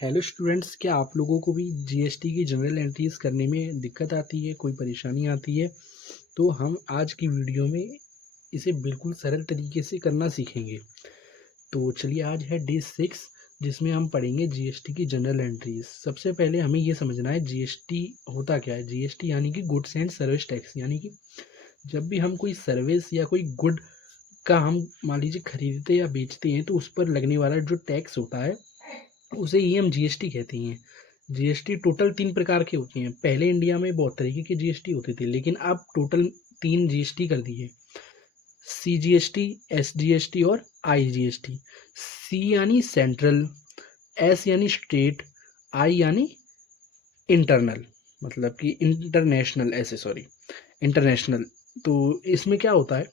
Hello students, क्या आप लोगों को भी जीएसटी की जनरल एंट्रीज करने में दिक्कत आती है, कोई परेशानी आती है? तो हम आज की वीडियो में इसे बिल्कुल सरल तरीके से करना सीखेंगे। तो चलिए, आज है डे 6 जिसमें हम पढ़ेंगे जीएसटी की जनरल एंट्रीज। सबसे पहले हमें ये समझना है जीएसटी होता क्या है। जीएसटी यानी कि गुड्स एंड सर्विस टैक्स, यानी कि जब भी हम कोई सर्विस या कोई गुड का हम मान लीजिए खरीदते या बेचते हैं तो उस पर लगने वाला जो टैक्स होता है उसे ही हम जीएसटी कहते हैं। जीएसटी टोटल 3 प्रकार के होते हैं। पहले इंडिया में बहुत तरीके के जीएसटी होते थे, लेकिन अब टोटल 3 जीएसटी कर दिए। सीजीएसटी, एसजीएसटी और आईजीएसटी। सी यानी सेंट्रल, एस यानी स्टेट, आई यानी इंटरनल, मतलब कि इंटरनेशनल, ऐसे सॉरी इंटरनेशनल। तो इसमें क्या होता है,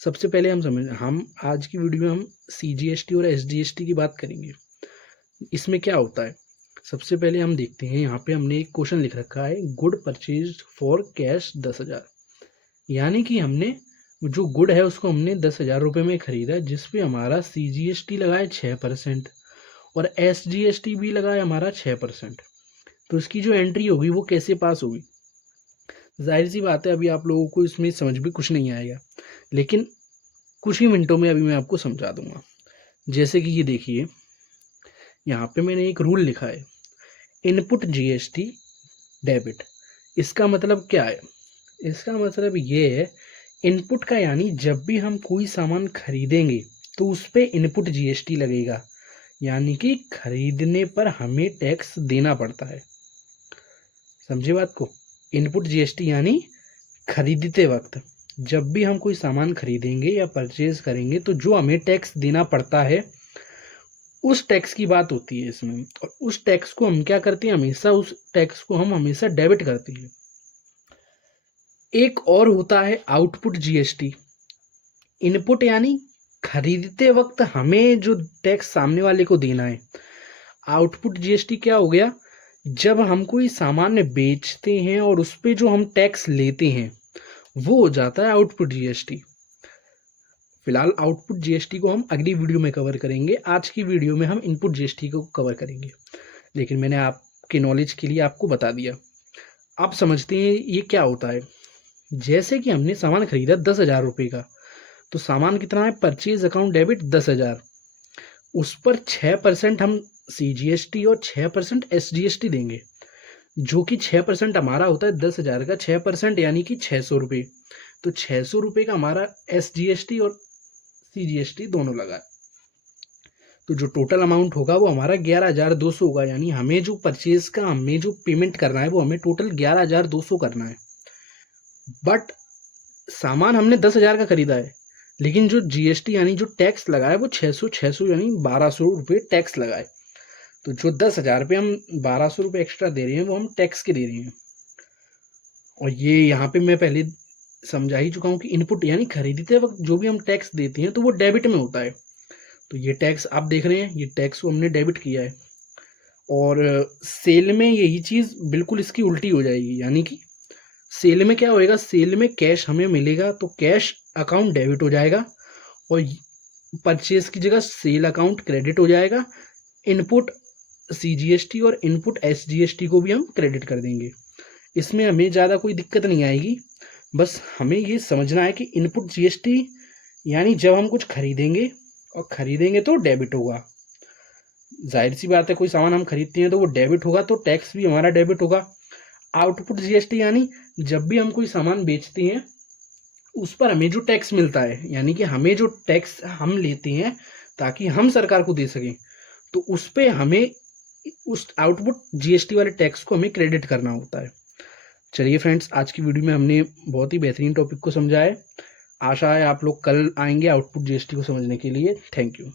सबसे पहले हम आज की वीडियो में हम सीजीएसटी और एसजीएसटी की बात करेंगे। इसमें क्या होता है, सबसे पहले हम देखते हैं। यहाँ पे हमने एक क्वेश्चन लिख रखा है, गुड परचेज फॉर कैश 10,000। यानी कि हमने जो गुड है उसको हमने 10,000 रुपये में खरीदा है, जिसपे हमारा सीजीएसटी लगा है 6% और एसजीएसटी भी लगा है हमारा 6%। तो इसकी जो एंट्री होगी वो कैसे पास होगी? जाहिर सी बात है, अभी आप लोगों को इसमें समझ भी कुछ नहीं आएगा, लेकिन कुछ ही मिनटों में अभी मैं आपको समझा दूंगा। जैसे कि ये देखिए, यहाँ पे मैंने एक रूल लिखा है, इनपुट जीएसटी डेबिट। इसका मतलब क्या है? इसका मतलब ये है, इनपुट का यानी जब भी हम कोई सामान खरीदेंगे तो उस पर इनपुट जीएसटी लगेगा, यानी कि खरीदने पर हमें टैक्स देना पड़ता है। समझे बात को? इनपुट जीएसटी यानी खरीदते वक्त जब भी हम कोई सामान खरीदेंगे या परचेज करेंगे तो जो हमें टैक्स देना पड़ता है, उस टैक्स की बात होती है इसमें। और उस टैक्स को हम क्या करते हैं, हमेशा उस टैक्स को हम हमेशा डेबिट करते हैं। एक और होता है आउटपुट जीएसटी। इनपुट यानी खरीदते वक्त हमें जो टैक्स सामने वाले को देना है। आउटपुट जीएसटी क्या हो गया, जब हम कोई सामान बेचते हैं और उस पर जो हम टैक्स लेते हैं वो हो जाता है आउटपुट जीएसटी। फिलहाल आउटपुट जीएसटी को हम अगली वीडियो में कवर करेंगे। आज की वीडियो में हम इनपुट जीएसटी को कवर करेंगे, लेकिन मैंने आपके नॉलेज के लिए आपको बता दिया। आप समझते हैं ये क्या होता है। जैसे कि हमने सामान खरीदा 10,000 रुपये का, तो सामान कितना है, परचेज अकाउंट डेबिट 10,000। उस पर 6% हम सीजीएसटी और 6% एसजीएसटी देंगे, जो कि 6% हमारा होता है 10,000 का 6%, यानी कि 600 रुपये। तो 600 रुपये का हमारा एसजीएसटी और सीजीएसटी दोनों लगा है। तो जो टोटल अमाउंट होगा वो हमारा 11,200 होगा। यानी हमें जो परचेज का हमें जो पेमेंट करना है वो हमें टोटल 11,200 करना है। बट सामान हमने 10,000 का खरीदा है, लेकिन जो जीएसटी यानी जो टैक्स लगा है वो 600 यानी 1,200 रुपये टैक्स लगा है। तो जो 10,000 रुपये हम 1,200 रुपये एक्स्ट्रा दे रहे हैं वो हम टैक्स के दे रहे हैं। और ये यहाँ पे मैं पहले समझा ही चुका हूँ कि इनपुट यानी खरीदते वक्त जो भी हम टैक्स देते हैं तो वो डेबिट में होता है। तो ये टैक्स आप देख रहे हैं, ये टैक्स को हमने डेबिट किया है। और सेल में यही चीज़ बिल्कुल इसकी उल्टी हो जाएगी। यानी कि सेल में क्या होएगा, सेल में कैश हमें मिलेगा तो कैश अकाउंट डेबिट हो जाएगा और परचेज की जगह सेल अकाउंट क्रेडिट हो जाएगा। इनपुट सीजीएसटी और इनपुट एसजीएसटी को भी हम क्रेडिट कर देंगे। इसमें हमें ज़्यादा कोई दिक्कत नहीं आएगी। बस हमें ये समझना है कि इनपुट जीएसटी यानी जब हम कुछ खरीदेंगे और खरीदेंगे तो डेबिट होगा। जाहिर सी बात है, कोई सामान हम खरीदते हैं तो वो डेबिट होगा, तो टैक्स भी हमारा डेबिट होगा। आउटपुट जीएसटी यानी जब भी हम कोई सामान बेचते हैं उस पर हमें जो टैक्स मिलता है, यानी कि हमें जो टैक्स हम लेते हैं ताकि हम सरकार को दे सकें, तो उस पर हमें उस आउटपुट जीएसटी वाले टैक्स को हमें क्रेडिट करना होता है। चलिए फ्रेंड्स, आज की वीडियो में हमने बहुत ही बेहतरीन टॉपिक को समझा है। आशा है आप लोग कल आएंगे आउटपुट जीएसटी को समझने के लिए। Thank you.